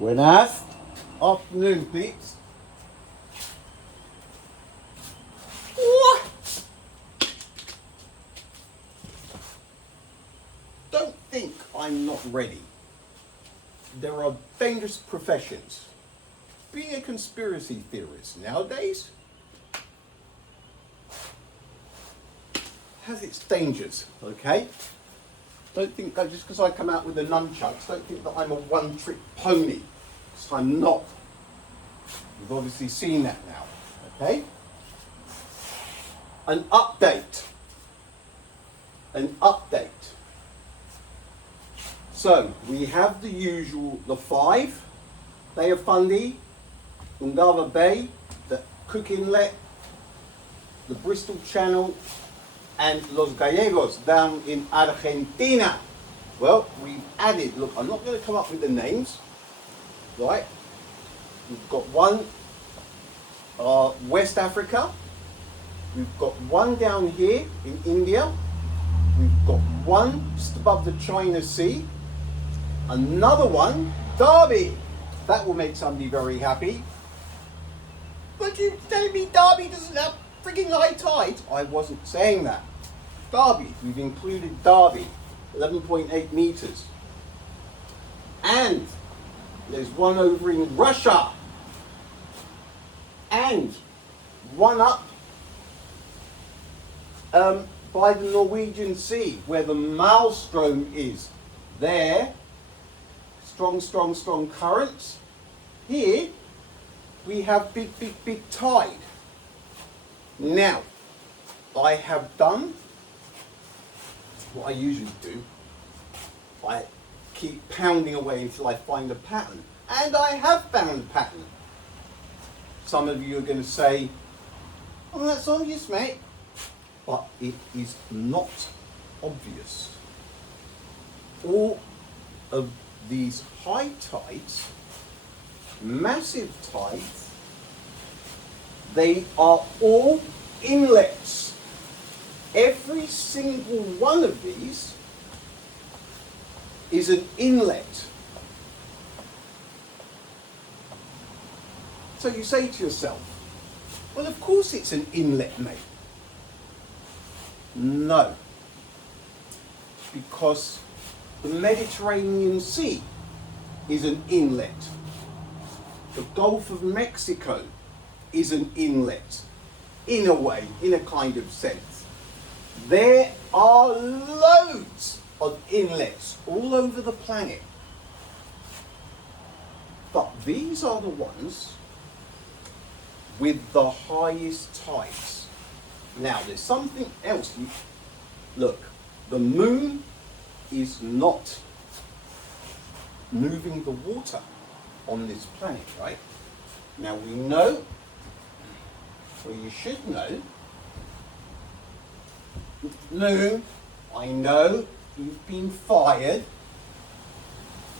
Buenas. Afternoon, peeps. What? Don't think I'm not ready. There are dangerous professions. Being a conspiracy theorist nowadays has its dangers, okay? Don't think that just because I come out with the nunchucks, don't think that I'm a one-trick pony. Because I'm not. You've obviously seen that now, okay? An update. An update. So, we have the usual, the 5, Bay of Fundy, Ungava Bay, the Cook Inlet, the Bristol Channel, and Los Gallegos down in Argentina. Well, we've added, look, I'm not going to come up with the names, right? We've got one West Africa, we've got one down here in India, we've got one just above the China Sea, another one, Derby. That will make somebody very happy. But you telling me Derby doesn't have frigging high tides? I wasn't saying that. Derby, we've included Derby, 11.8 meters. And there's one over in Russia. And one up by the Norwegian Sea, where the maelstrom is. There, strong currents. Here, we have big tide. Now, I have done what I usually do. I keep pounding away until I find a pattern. And I have found a pattern. Some of you are going to say, oh, that's obvious, mate. But it is not obvious. All of these high tides, massive tides, they are all inlets. Every single one of these is an inlet. So you say to yourself, well, of course it's an inlet, mate. No. Because the Mediterranean Sea is an inlet. The Gulf of Mexico is an inlet. In a way, in a kind of sense. There are loads of inlets all over the planet. But these are the ones with the highest tides. Now, there's something else. Look, the moon is not moving the water on this planet, right? Now, we know, or you should know, moon, I know you've been fired,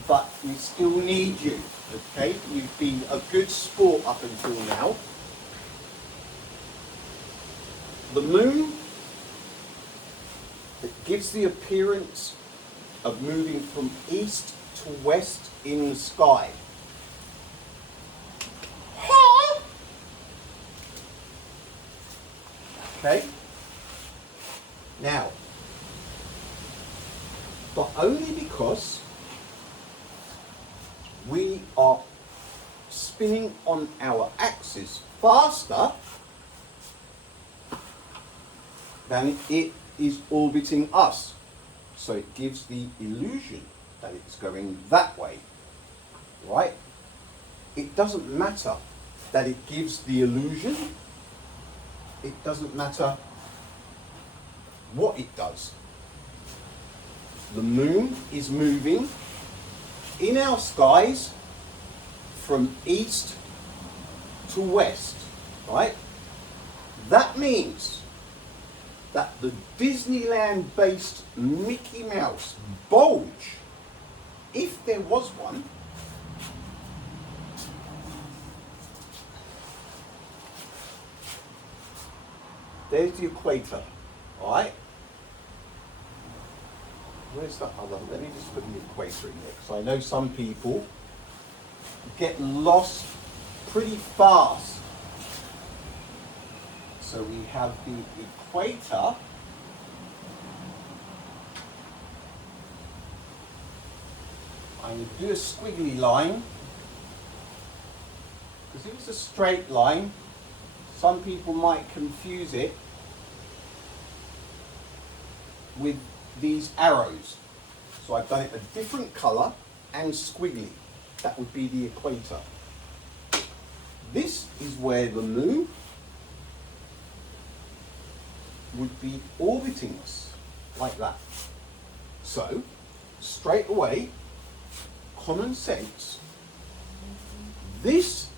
but we still need you, okay? You've been a good sport up until now. The moon, it gives the appearance of moving from east to west in the sky. Okay? Now, but only because we are spinning on our axis faster than it is orbiting us. So it gives the illusion that it's going that way, right? It doesn't matter that it gives the illusion. It doesn't matter what it does. The moon is moving in our skies from east to west, right? That means that the Disneyland-based Mickey Mouse bulge, if there was one, there's the equator, all right? Where's that other? Let me just put the equator in there, because I know some people get lost pretty fast. So we have the equator. I'm going to do a squiggly line, because if it's a straight line, some people might confuse it with these arrows. So I've done it a different colour and squiggly. That would be the equator. This is where the moon would be orbiting us, like that. So, straight away, common sense, this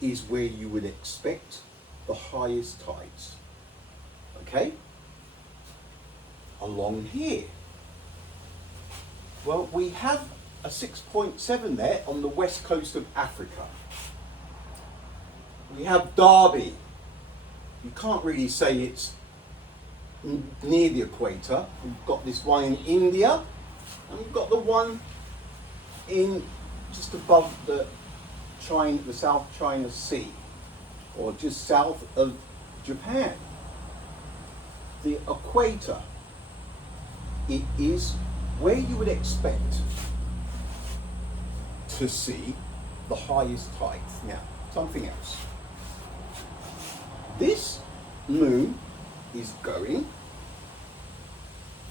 is where you would expect the highest tides. Okay? Along here. Well, we have a 6.7 there on the west coast of Africa. We have Derby. You can't really say it's near the equator. We've got this one in India, and we've got the one in just above the South China Sea, or just south of Japan. The equator, it is where you would expect to see the highest tides. Now, something else. This moon is going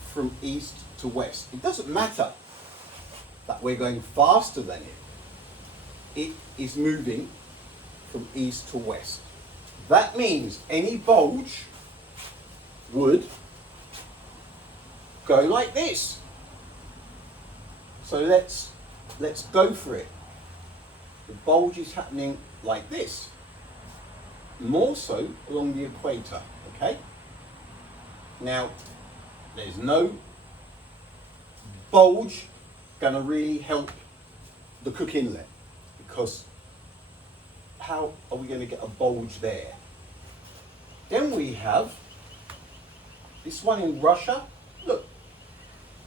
from east to west. It doesn't matter that we're going faster than it. It is moving from east to west. That means any bulge would go like this. So let's go for it. The bulge is happening like this. More so along the equator, okay? Now, there's no bulge gonna really help the Cook Inlet, because how are we gonna get a bulge there? Then we have this one in Russia. Look,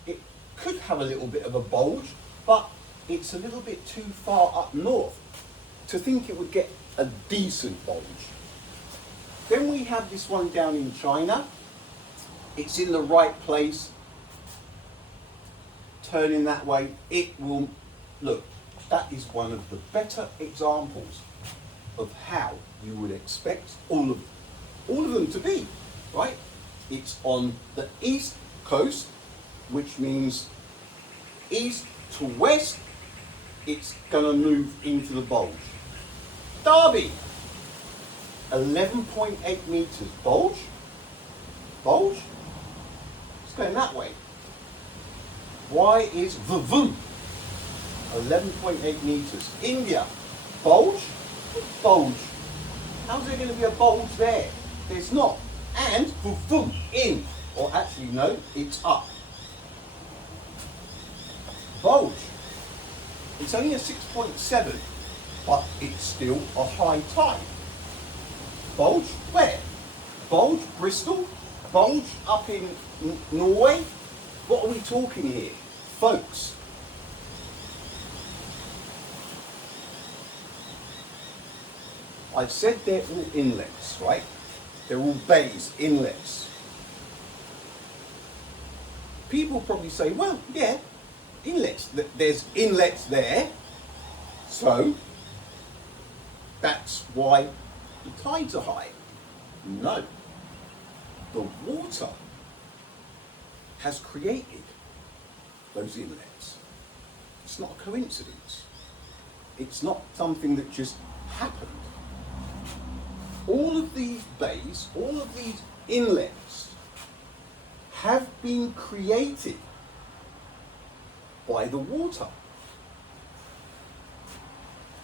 it could have a little bit of a bulge, but it's a little bit too far up north to think it would get a decent bulge. Then we have this one down in China. It's in the right place, turning that way. It will, look, that is one of the better examples of how you would expect all of them to be, right? It's on the east coast, which means east to west. It's gonna move into the bulge. Derby, 11.8 meters. Bulge? It's going that way. Why is VVM 11.8 meters? India, bulge? How's there going to be a bulge there? There's not. And VVM, in. Or actually, no, it's up. Bulge. It's only a 6.7, but it's still a high tide. Bulge? Where? Bulge? Bristol? Bulge up in Norway? What are we talking here? Folks, I've said they're all inlets, right? They're all bays, inlets. People probably say, well, yeah, inlets. There's inlets there, so that's why the tides are high. No. The water has created those inlets. It's not a coincidence. It's not something that just happened. All of these bays, all of these inlets have been created by the water.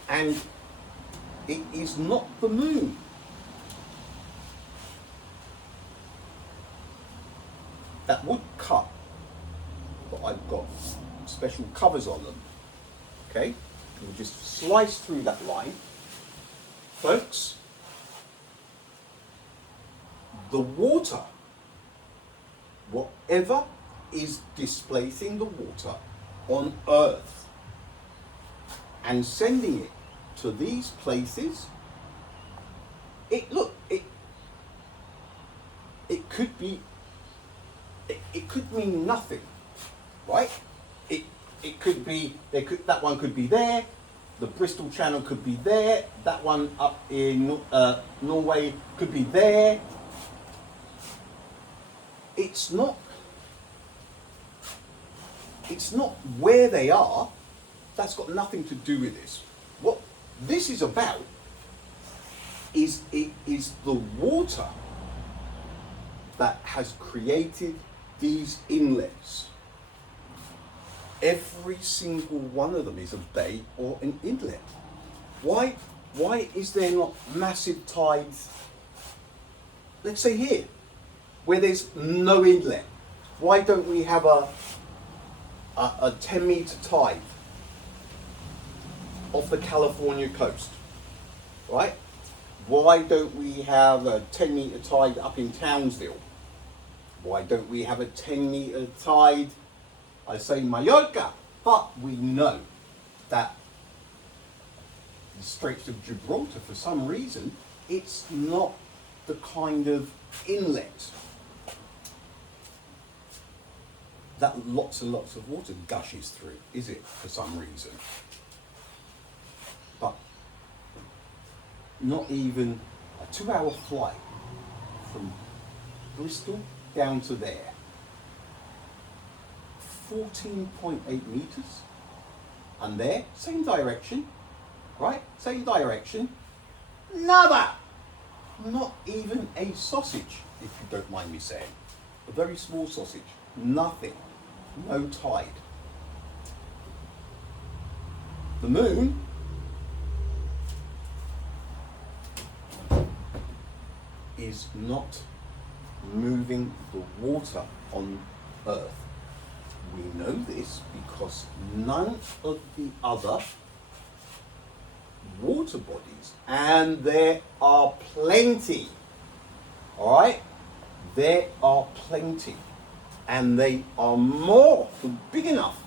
And it is not the moon. That would cut, but I've got special covers on them. Okay? We'll just slice through that line. Folks, the water, whatever is displacing the water on Earth, and sending it to these places, it could be, it could mean nothing, right? It could be, that one could be there, the Bristol Channel could be there, that one up in Norway could be there. It's not where they are. That's got nothing to do with this. What this is about is the water that has created these inlets. Every single one of them is a bay or an inlet. Why is there not massive tides? Let's say here, where there's no inlet. Why don't we have a 10-meter tide off the California coast, right? Why don't we have a 10-meter tide up in Townsville? Why don't we have a 10-meter tide, I say Mallorca? But we know that the Straits of Gibraltar, for some reason, it's not the kind of inlet that lots and lots of water gushes through, is it, for some reason? But not even a 2-hour flight from Bristol down to there. 14.8 meters. And there, same direction, right? Same direction. Nada! Not even a sausage, if you don't mind me saying. A very small sausage. Nothing. No tide. The moon is not moving the water on Earth. We know this because none of the other water bodies, and there are plenty, all right? There are plenty, and they are more than big enough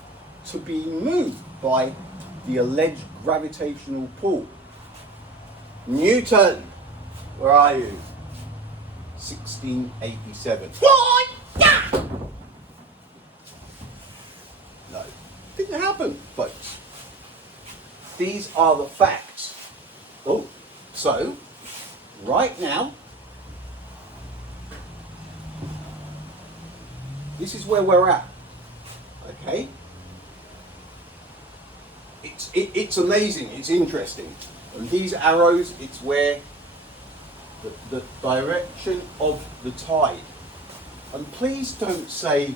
to be moved by the alleged gravitational pull. Newton, where are you? 1687. What? No, didn't happen, folks. These are the facts. Oh, so right now, this is where we're at. Okay, it's amazing. It's interesting. And these arrows, it's where the direction of the tide. And please don't say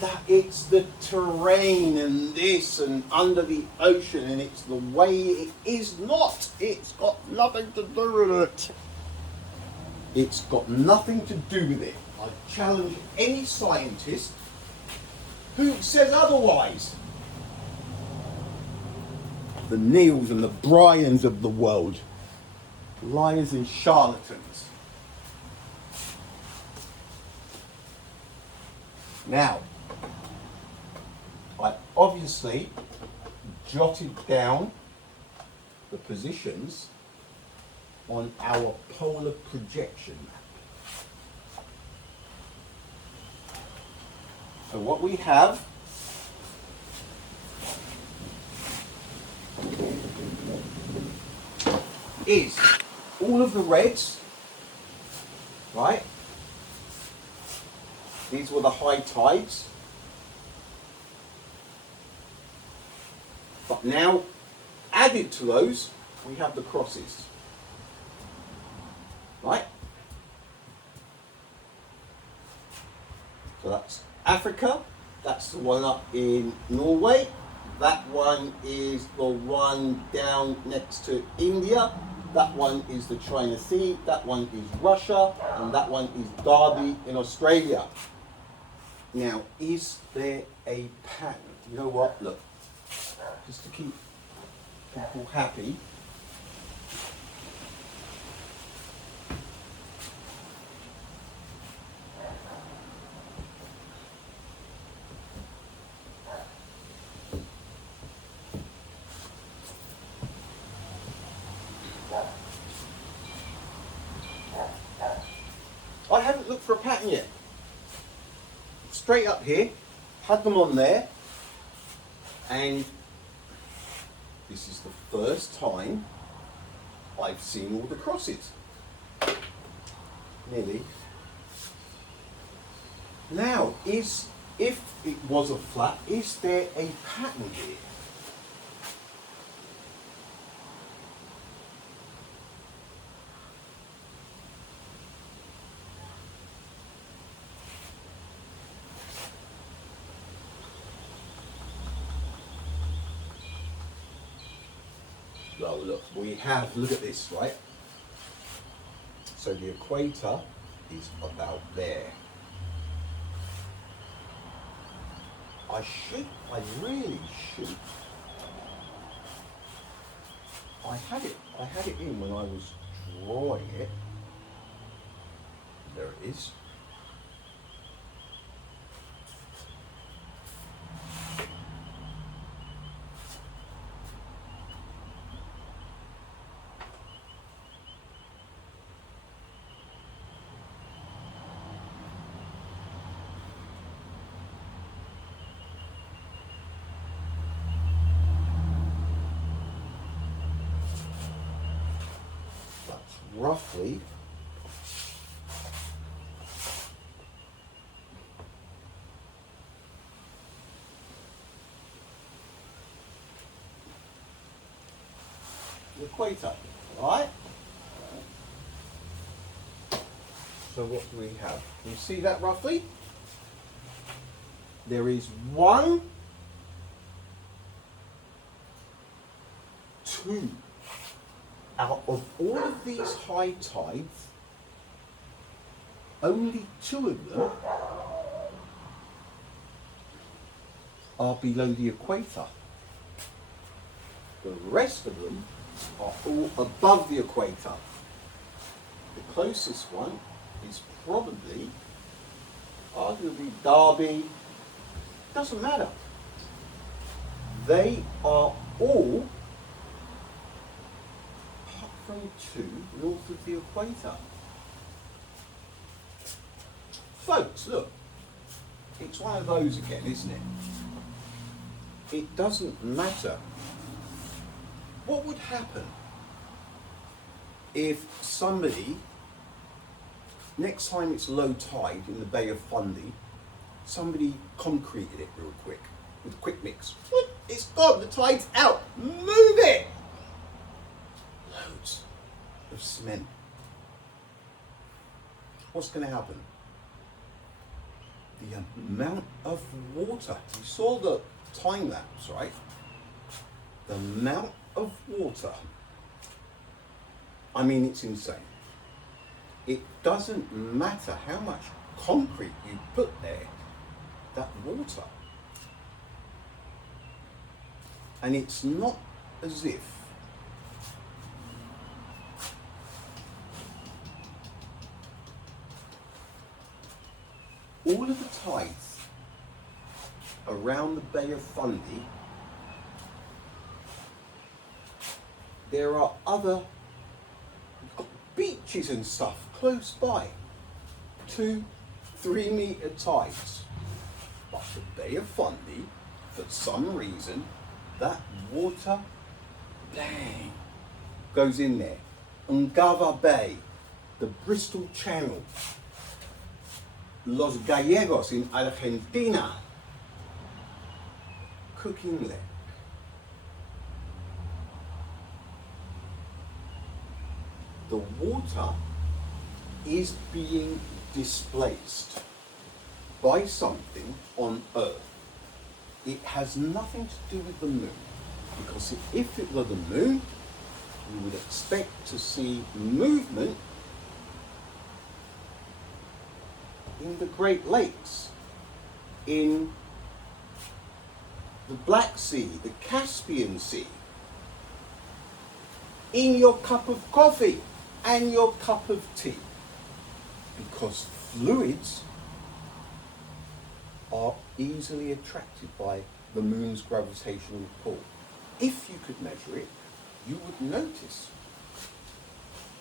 that it's the terrain and this and under the ocean and it's the way it is not. It's got nothing to do with it. It's got nothing to do with it. I challenge any scientist who says otherwise. The Neils and the Bryans of the world. Liars and charlatans. Now, I obviously jotted down the positions on our polar projection map. So what we have is all of the reds, right? These were the high tides. But now, added to those, we have the crosses. Right? So that's Africa. That's the one up in Norway. That one is the one down next to India. That one is the China Sea. That one is Russia. And that one is Derby in Australia. Now, is there a pattern? You know what? Look, just to keep people happy. for a pattern yet. Straight up here, had them on there, and this is the first time I've seen all the crosses. Nearly. Now, if it was a flat, is there a pattern here? Well, look, we have, look at this, right? So the equator is about there. I really should. I had it in when I was drawing it. There it is. Roughly the equator, right? So what do we have? Can you see that roughly? There is 1, 2. Out of all of these high tides, only 2 of them are below the equator. The rest of them are all above the equator. The closest one is probably, arguably, Derby. Doesn't matter. They are all from 2 north of the equator. Folks, look, it's one of those again, isn't it? It doesn't matter. What would happen if somebody, next time it's low tide in the Bay of Fundy, somebody concreted it real quick with a quick mix? It's gone, the tide's out, move it! Loads of cement. What's going to happen? The amount of water, you saw the time lapse, right? The amount of water, I mean, it's insane. It doesn't matter how much concrete you put there, that water. And it's not as if all of the tides around the Bay of Fundy, there are other beaches and stuff close by, 2-3 metre tides. But the Bay of Fundy, for some reason, that water, bang, goes in there. Ungava Bay, the Bristol Channel, Los Gallegos in Argentina, Cook Inlet. The water is being displaced by something on Earth. It has nothing to do with the moon, because if it were the moon, we would expect to see movement in the Great Lakes, in the Black Sea, the Caspian Sea, in your cup of coffee and your cup of tea, because fluids are easily attracted by the moon's gravitational pull. If you could measure it, you would notice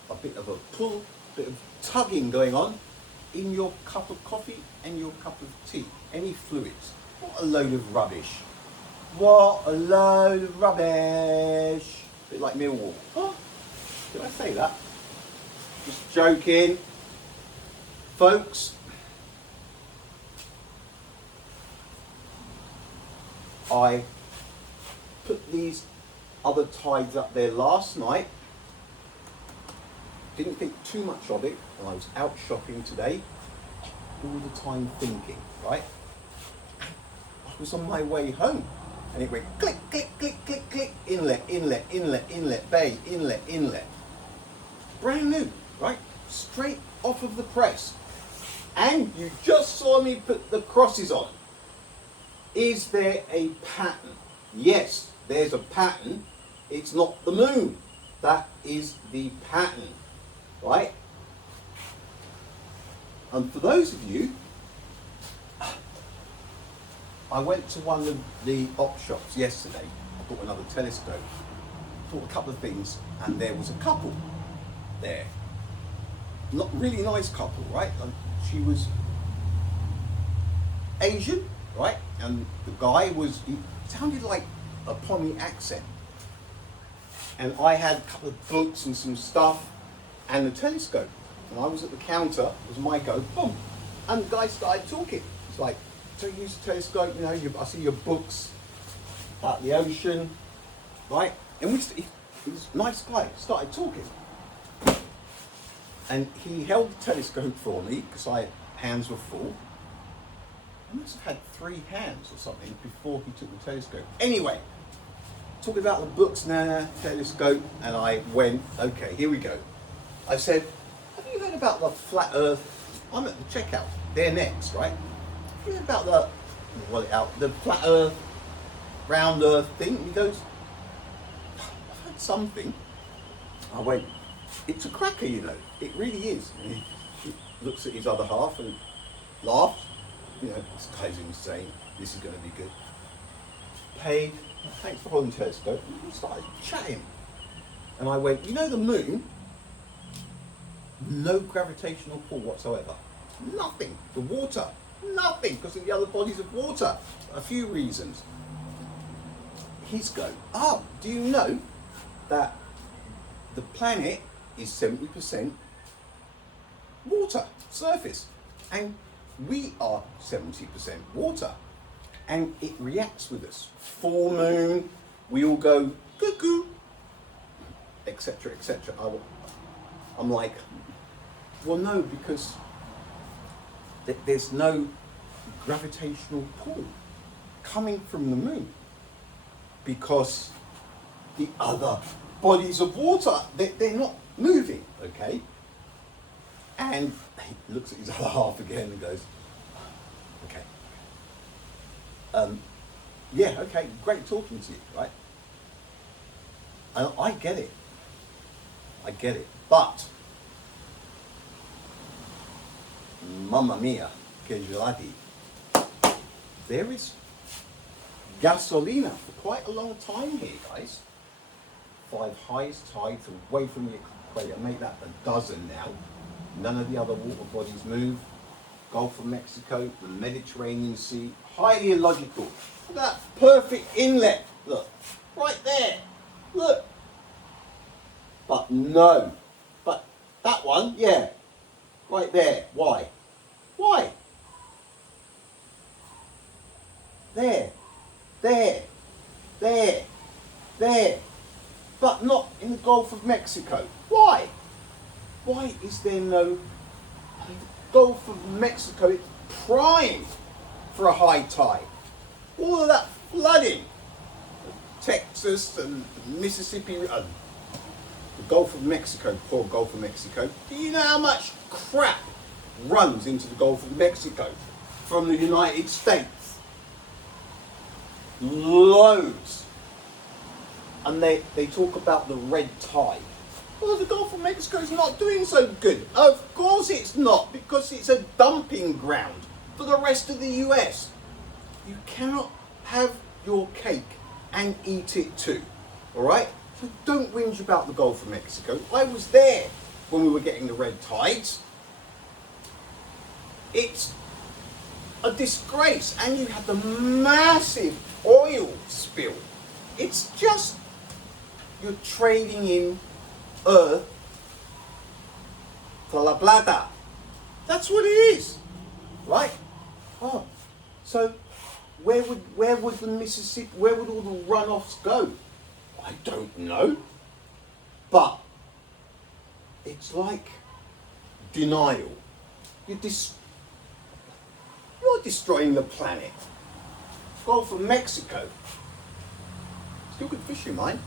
a bit of a pull, a bit of tugging going on in your cup of coffee and your cup of tea? Any fluids? What a load of rubbish. What a load of rubbish. A bit like Millwall. Oh, did I say that? Just joking. Folks, I put these other tides up there last night. Didn't think too much of it when I was out shopping today. All the time thinking, right? I was on my way home and it went click, click, click, click, click, inlet, inlet, inlet, inlet, bay, inlet, inlet. Brand new, right? Straight off of the press. And you just saw me put the crosses on. Is there a pattern? Yes, there's a pattern. It's not the moon. That is the pattern, right? And for those of you, I went to one of the op shops yesterday. I bought another telescope, bought a couple of things, and there was a couple there. Not really nice couple, right? She was Asian, right? And the guy he sounded like a Pommy accent. And I had a couple of books and some stuff and a telescope. And I was at the counter, it was my go, boom. And the guy started talking. It's like, so you use a telescope, you know, I see your books about the ocean, right? And he was a nice guy, started talking. And he held the telescope for me because my hands were full. I must have had 3 hands or something before he took the telescope. Anyway, talking about the books now, telescope, and I went, okay, here we go. I said, have you heard about the flat earth? I'm at the checkout. They're next, right? Have you heard about the flat earth, round earth thing? He goes, I've heard something. I went, it's a cracker, you know. It really is. And he looks at his other half and laughs. You know, this guy's insane. This is going to be good. Paid. Thanks for holding the telescope. And we started chatting. And I went, you know the moon? No gravitational pull whatsoever. Nothing. The water. Nothing. Because of the other bodies of water. A few reasons. He's going, oh, do you know that the planet is 70% water, surface, and we are 70% water, and it reacts with us. Full moon, we all go cuckoo, etc., etc. I'm like, well, no, because there's no gravitational pull coming from the moon, because the other bodies of water, they're not moving, okay? And he looks at his other half again and goes, okay. Yeah, okay, great talking to you, right? And I get it. I get it. But, mamma mia, che gelati. There is gasolina for quite a long time here, guys. 5 highest tides away from the equator. Make that a dozen now. None of the other water bodies move. Gulf of Mexico, the Mediterranean Sea, highly illogical. Look at that perfect inlet. Look, right there. Look. But no. But that one, yeah, right there. Why? Why? There, there, there, there. But not in the Gulf of Mexico. Why? Why is there no Gulf of Mexico? It's prime for a high tide. All of that flooding, Texas and Mississippi, the Gulf of Mexico, poor Gulf of Mexico. Do you know how much crap runs into the Gulf of Mexico from the United States? Loads. And they talk about the red tide. Well, the Gulf of Mexico is not doing so good. Of course it's not, because it's a dumping ground for the rest of the US. You cannot have your cake and eat it too, all right? So don't whinge about the Gulf of Mexico. I was there when we were getting the red tides. It's a disgrace. And you have the massive oil spill. It's just, you're trading in earth for la plata. That's what it is, right? Oh, so where would the Mississippi, where would all the runoffs go? I don't know. But it's like denial. You're destroying the planet. Gulf of Mexico. Still good fishing, mind.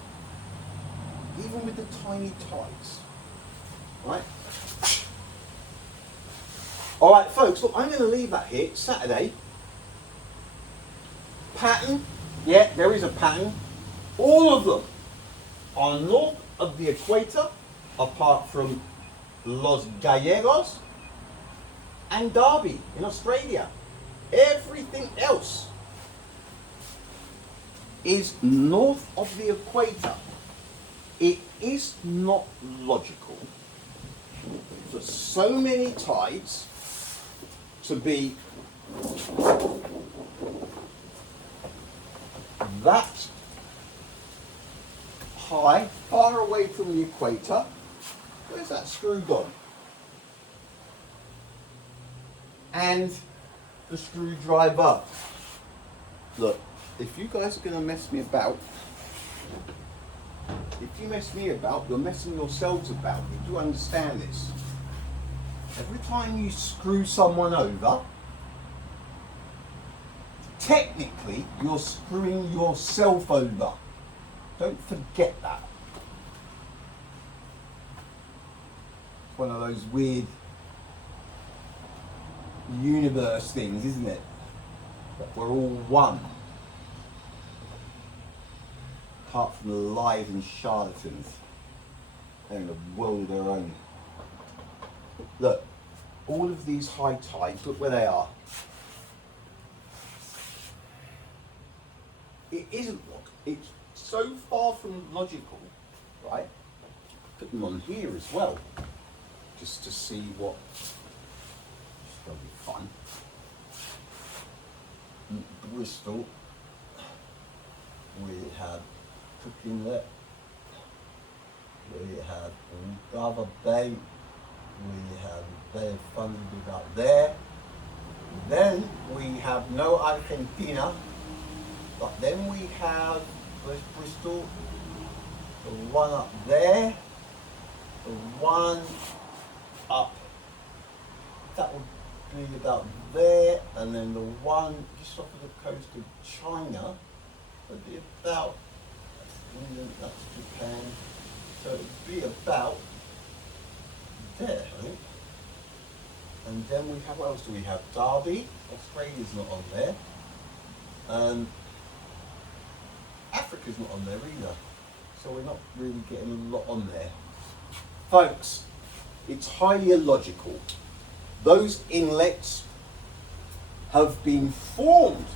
Even with the tiny tides. Right? Alright, folks, look, I'm going to leave that here. It's Saturday. Pattern. Yeah, there is a pattern. All of them are north of the equator, apart from Los Gallegos and Derby in Australia. Everything else is north of the equator. It is not logical for so many tides to be that high, far away from the equator. Where's that screw gone? And the screwdriver. Look, if you guys are going to mess me about, if you mess me about, you're messing yourselves about. You do understand this. Every time you screw someone over, technically you're screwing yourself over. Don't forget that. It's one of those weird universe things, isn't it? That we're all one. Apart from the lies and charlatans. They're in a world of their own. Look, all of these high tides, look where they are. It isn't, it's so far from logical, right? Put them on here as well, just to see what, it's going to be fun. Bristol, we had Cook Inlet, we had Ungava Bay, we have Bay of Fundy about there. Then we have no Argentina, but then we have there's Bristol, the one up there, the one up, that would be about there, and then the one just off of the coast of China would be about, that's England, that's Japan, so it would be about there, I think. And then we have, what else do we have? Derby, Australia's not on there, and Africa's not on there either, so we're not really getting a lot on there. Folks, it's highly illogical. Those inlets have been formed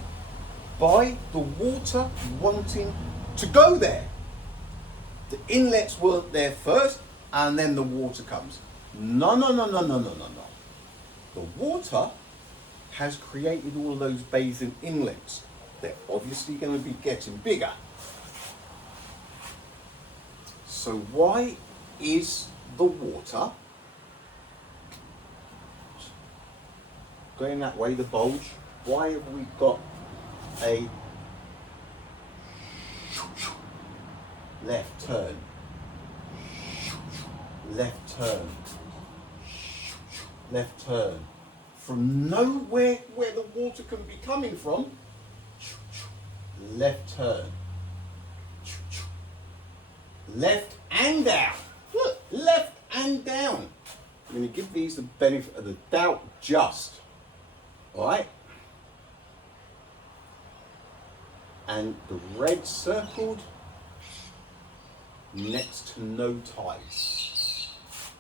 by the water wanting to go there. The inlets weren't there first, and then the water comes. No. The water has created all of those bays and inlets. They're obviously going to be getting bigger. So why is the water going that way, the bulge? Why have we got a left turn, left turn, left turn, from nowhere where the water can be coming from, left turn, left and down, look, left and down. I'm going to give these the benefit of the doubt just, alright? And the red circled, next to no tides.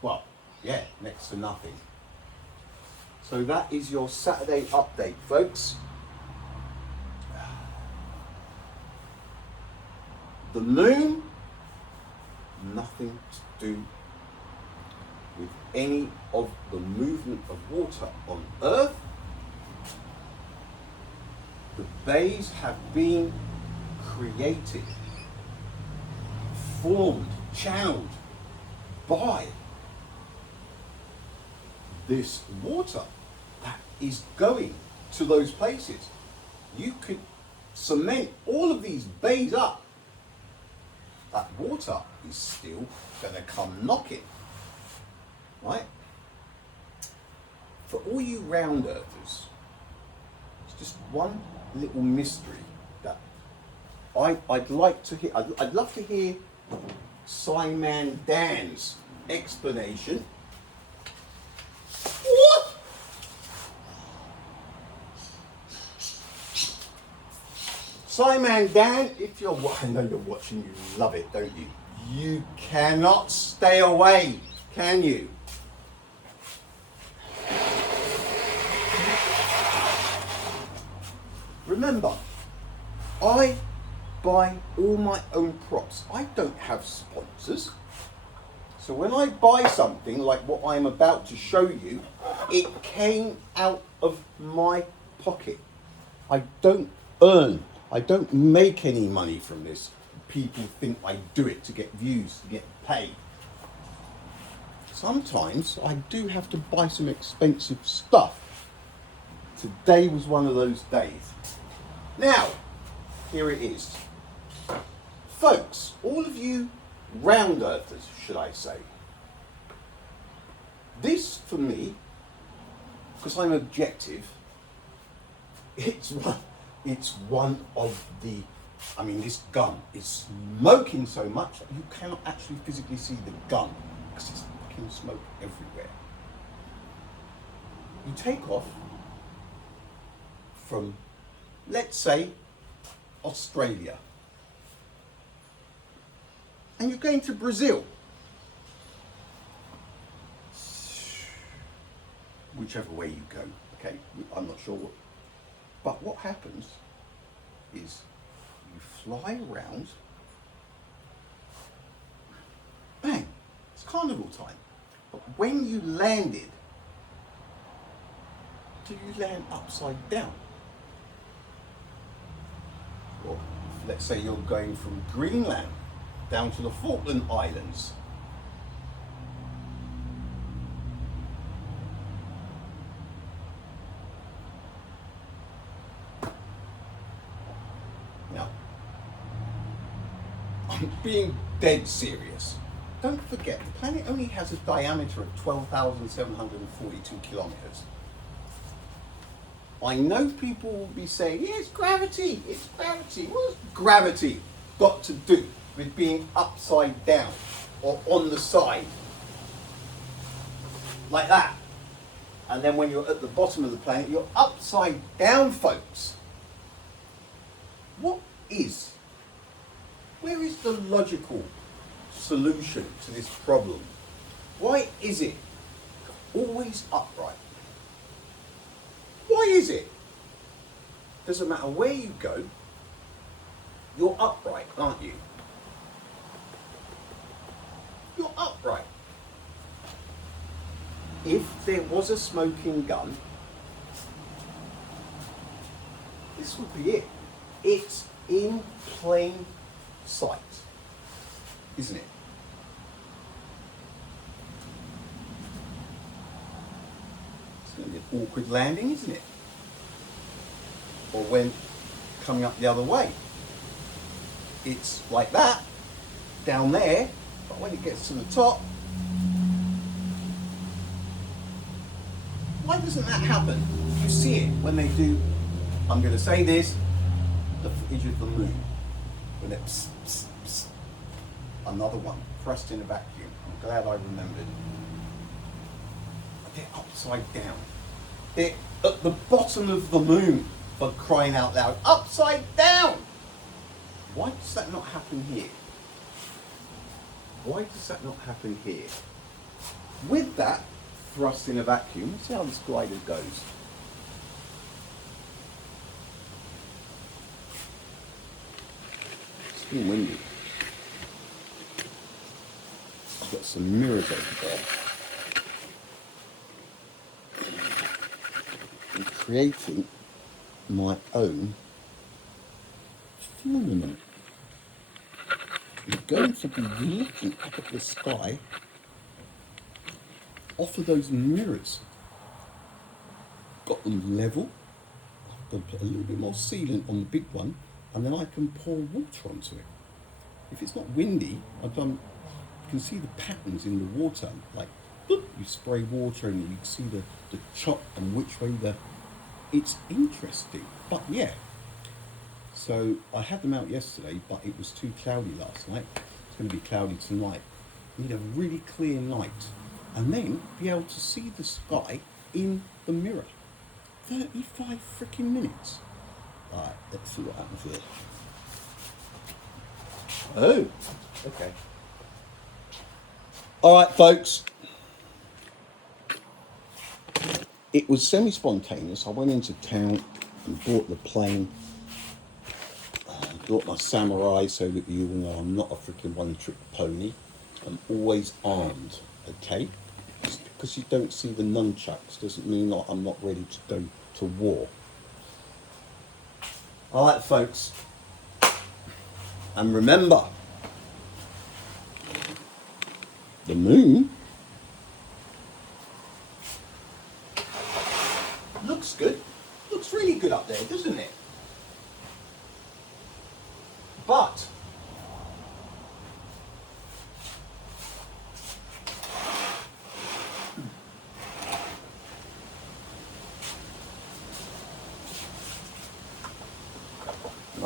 Well, yeah, next to nothing. So that is your Saturday update, folks. The moon, nothing to do with any of the movement of water on Earth. bays have been created, formed, channeled by this water that is going to those places. You could cement all of these bays up. That water is still going to come knocking, right? For all you round earthers, it's just one little mystery that I'd like to hear. I'd love to hear Simon Dan's explanation. What? Simon Dan, if you're I know you're watching, you love it, don't you? You cannot stay away, can you? Remember, I buy all my own props. I don't have sponsors. So when I buy something like what I'm about to show you, it came out of my pocket. I don't make any money from this. People think I do it to get views, to get paid. Sometimes I do have to buy some expensive stuff. Today was one of those days. Now, here it is. Folks, all of you round earthers, should I say, this for me, because I'm objective, it's one of the, this gun is smoking so much that you cannot actually physically see the gun because it's fucking smoke everywhere. You take off from, let's say, Australia, and you're going to Brazil, whichever way you go, okay, I'm not sure what, but what happens is you fly around, bang, it's carnival time, but when you landed, do you land upside down? Or let's say you're going from Greenland down to the Falkland Islands. Now, I'm being dead serious. Don't forget, the planet only has a diameter of 12,742 kilometers. I know people will be saying, yeah, it's gravity, it's gravity. What's gravity got to do with being upside down or on the side? Like that. And then when you're at the bottom of the planet, you're upside down, folks. Where is the logical solution to this problem? Why is it always upright? Why is it? Doesn't matter where you go, you're upright, aren't you? You're upright. If there was a smoking gun, this would be it. It's in plain sight, isn't it? It's going to be an awkward landing, isn't it? Or when coming up the other way. It's like that, down there, but when it gets to the top, why doesn't that happen? You see it when they do, I'm going to say this, the footage of the moon. When it psst, psst, psst. Another one, pressed in a vacuum. I'm glad I remembered. They're upside down. They're at the bottom of the moon, for crying out loud. Upside down! Why does that not happen here? Why does that not happen here? With that thrust in a vacuum, let's see how this glider goes. It's been windy. I've got some mirrors over there. I'm creating my own hang on a minute. You're going to be looking up at the sky off of those mirrors. Got them level. I'm going to put a little bit more sealant on the big one, and then I can pour water onto it. If it's not windy, you can see the patterns in the water. Like, boop, you spray water and you can see the chop and which way it's interesting. But yeah, so I had them out yesterday, but it was too cloudy last night. It's going to be cloudy tonight. You need a really clear night, and then be able to see the sky in the mirror. 35 freaking minutes. Alright, let's see what happens here. Oh, okay. Alright, folks. It was semi-spontaneous. I went into town and bought the plane. Brought my samurai so that you all know I'm not a freaking one-trick pony. I'm always armed, okay? Just because you don't see the nunchucks doesn't mean that I'm not ready to go to war. Alright, folks. And remember, the moon looks good. Looks really good up there, doesn't it? But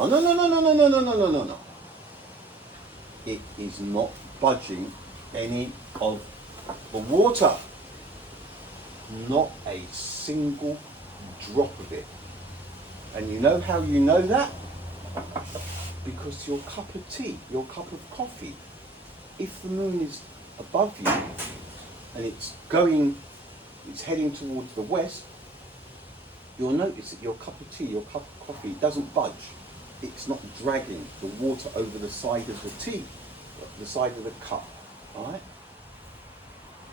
no. It is not budging any of the water. Not a single drop of it. And you know how you know that? Because your cup of tea, your cup of coffee, if the moon is above you and it's heading towards the west, you'll notice that your cup of tea, your cup of coffee doesn't budge. It's not dragging the water over the side of the tea, the side of the cup. All right?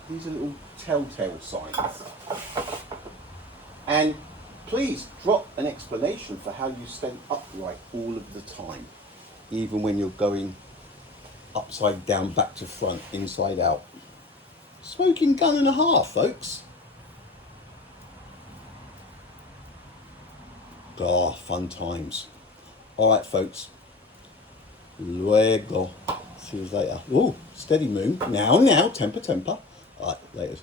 These are little telltale signs. And please drop an explanation for how you stay upright all of the time, even when you're going upside down, back to front, inside out. Smoking gun and a half, folks. Ah, fun times. All right, folks. Luego. See you later. Oh, steady moon. Now, temper. All right, later.